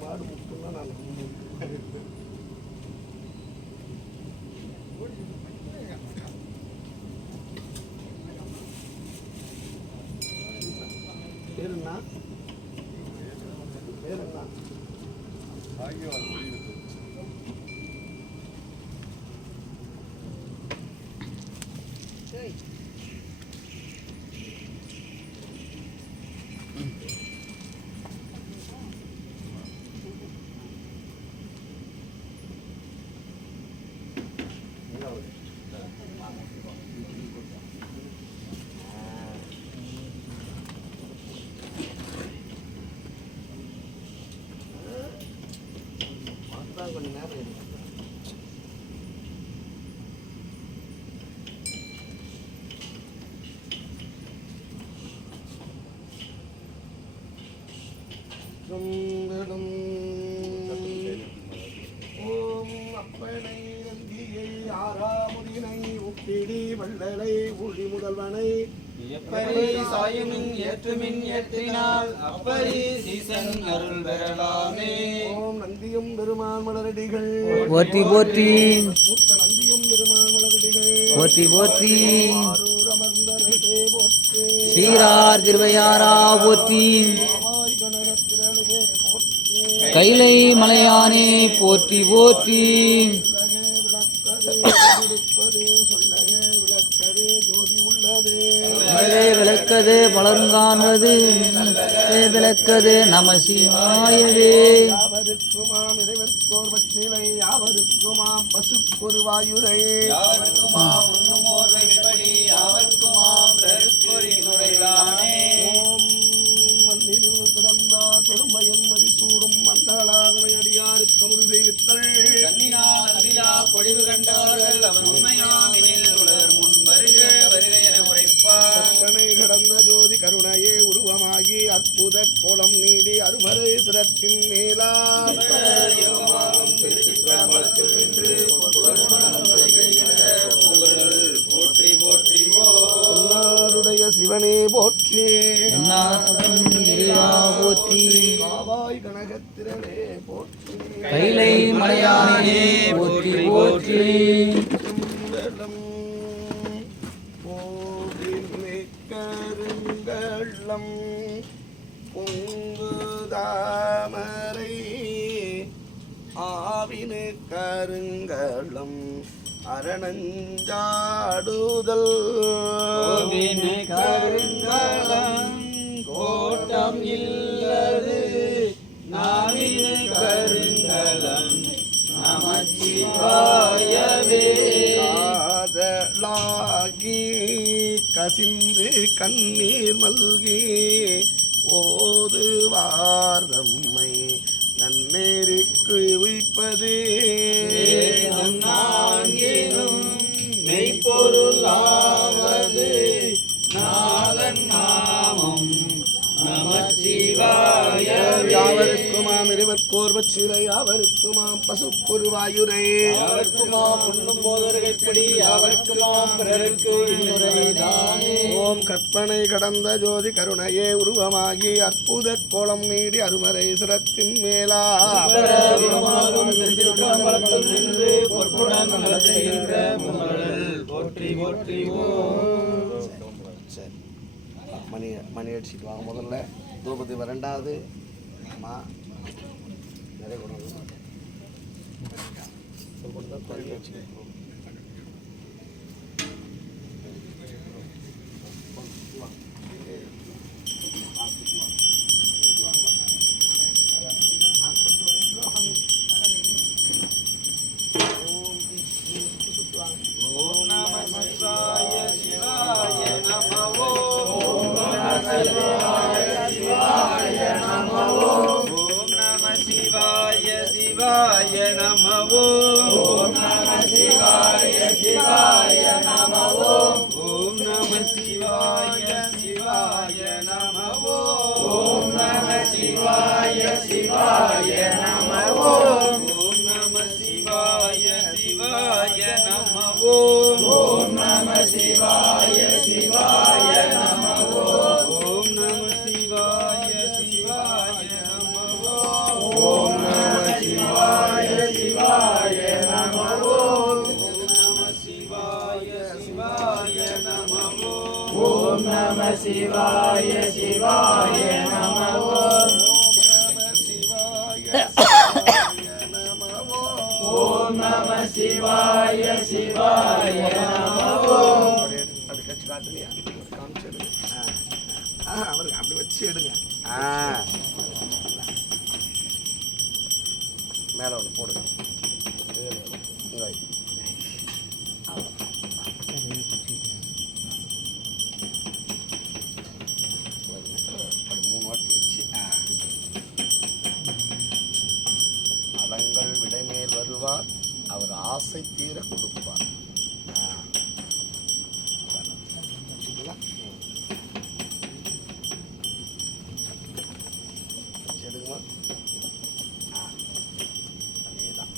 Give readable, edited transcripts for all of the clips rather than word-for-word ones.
மாடு முக்கியம் நான் பேர் என்ன பேர் என்ன கொஞ்ச நேரம் ஓம் அப்பனை நந்தியை ஆறாமுதினை உப்பிடி வள்ளலை ஊழி முதல்வனை எப்பரி சாயுமின் ஏற்றுமின் ஏற்றினால் அப்பரி சீசன் அருள் பெறலாமே. ஓம் நந்தியும் பெருமான் மலரடிகள் போற்றி போற்றி மூத்த நந்தியும் பெருமான் மலரடிகள் போற்றி போற்றி ஆரூர் அமர்ந்தரசே போற்றி சீரார் திருவையாரா போற்றி ஆவாய் கனகத்திரளே போற்றி கைலை மலையானே போற்றி போற்றி விளக்கது வளர்காண்பது விளக்கது நம சிவாயவே. யாவருக்குமாம் இறைவர்க்கோர் பச்சிலை யாவருக்குமாம் பசுப்பொரு வாயுரை யாவருக்குமாம் உண்ணுமோர் வைப்படி யாவருக்குமாம் பிரருக்குறி நுழைவானே. ஓம் மண்ணில் பிறந்தார் பெருமையன் மதிசூடும் மண்டலாகவை அடியாருக்கு அமுது செய்வித்தல் கண்ணினால் அந்திலா பொழிவு கண்டார்கள் அவர் உண்மையாமினில் உலர் முன் வருக வருக என உரைப்பார். கட்டணை கடந்த ஜோதி கருணையே உருவமாகி அற்புத கோலம் நீடி அருமறை சிரத்தின் மேலா போற்றி போற்றிவோருடைய சிவனே போற்றி போற்றி காவாய் கனகத்திரளே போற்றி கைலை மலையானே போற்றி போற்றி கருங்கள்ளம் பொங்குதாமரை ஆவினு கருங்கள்ளம் அரணஞ்சாடுதல் கருங்கலம் கோட்டம் இல்லது நாவினு கருங்கலம் நமச்சிவாயவே. காதலாகி கசிந்து கண்ணீர் மல்கி ஓதுவார் தம்மை நன்னேருக்கு உய்ப்பது நான்கினும் மெய்ப்பொருளாவது நாதன் நாமம் நமச்சிவாயவே. யாவருக்குமாம் இருவர்க்கோர் பச்சிலை யாவருக்குமாம் பசுப்பொரு வாயுரை யாவருக்குமாம் உண்ணும் போதற்கடி யாவருக்குமாம் பிறருக்கு நுழைதானே. ஓம் கற்பனை கடந்த ஜோதி கருணையே உருவமாகி அற்புத கோலம் நீடி அருமறை சிரத்தின் மேலா போற்றி போற்றி. சரி மணி அடிச்சுட்டு வாங்க. முதல்ல தூபதி ரெண்டாவது அம்மா நிறைய ஓம் நம சிவாய சிவாய நம ஓம் நம சிவாய சிவாய நம ஓம் நம சிவாய சிவாய நம ஓம் நம சிவாய சிவாய நம ஓம் நம சிவாய சிவாய நம ஓம் நம சிவாய சிவாய நம ஓம் நம சிவாய சிவாய சிவாய நம ஓம் நம சிவாய சிவாய நம ஓம் நம சிவாய சிவாய நம ஓம் நம சிவாய சிவாய நம ஓம் நம சிவாய சிவாய நம ஓம் ஓம் நம சிவாய சிவாய நம ஓம். அப்படி கட்சி காட்டுறியா காமிச்சு எடுங்க. அவருக்கு அப்படி வச்சு எடுங்க. மேலே ஒன்று போடுங்க. இங்க வை. அப்படி 3 வாட்டி வச்சு அலங்கள் விடைமேல் வருவார், அவர் ஆசை தீர கொடுப்பார். சரிங்களா? அதேதான்.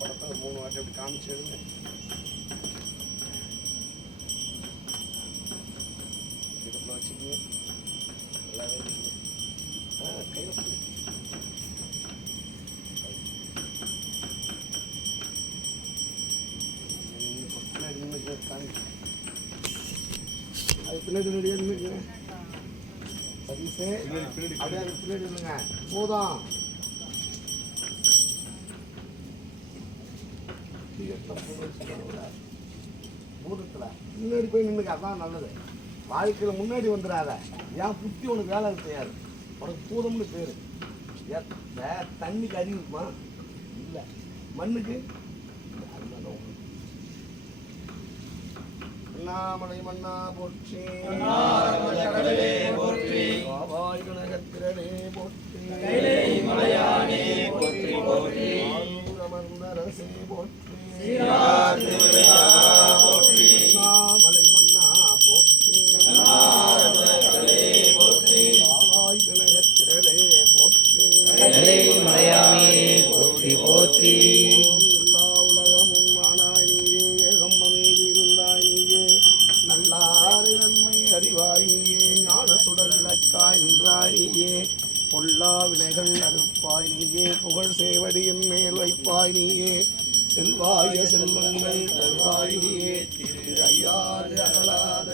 படத்தை 3 வாட்டி அப்படி காமிச்சிடுங்க. இடுப்பில் வச்சுக்கோங்க. எல்லாமே வச்சுக்கோங்க. கையில் பிடி. பின்னாடி நின்று காமிக்க. அது பின்னாடி நின்றுங்க. சதீஷே அப்படியே அது பின்னாடி நின்றுங்க. போதும். முன்னாடி போய் நின்றுக்க, அதான் நல்லது. வாழ்க்கையில் முன்னாடி வந்துடாத. ஏன் புத்தி உனக்கு வேலை செய்யாது. உனக்கு பூதம்னு பேர். தண்ணிக்கு அறிவு இருக்குமா? இல்லை. மண்ணுக்கு அண்ணாமலை மன்னா போற்றி, பாவாய் கனகத்திரனே போற்றி, மலையானே போற்றி போற்றி, அமர்ந்த ரசே போற்றி, போற்றி அண்ணாமலை மன்னா போற்றி, போற்றி பாவாய் கனகத்திரனே போற்றி, மலையானே போற்றி போற்றி. எல்லா உலகமும் ஆனாய் நீயே, ஏகம்பமேதி இருந்தாய் நீயே, நல்லாரை நன்மை அறிவாய் நீயே, ஞான சுடர் விளக்காய் நின்றாய் நீயே, பொல்லா வினைகள் அறுப்பாய் நீயே, புகழ் சேவடியின் மேல் வைப்பாய் நீயே, செல்வாய செல்வங்கள் தருவாய் நீயே, திரு ஐயாறு அகலாத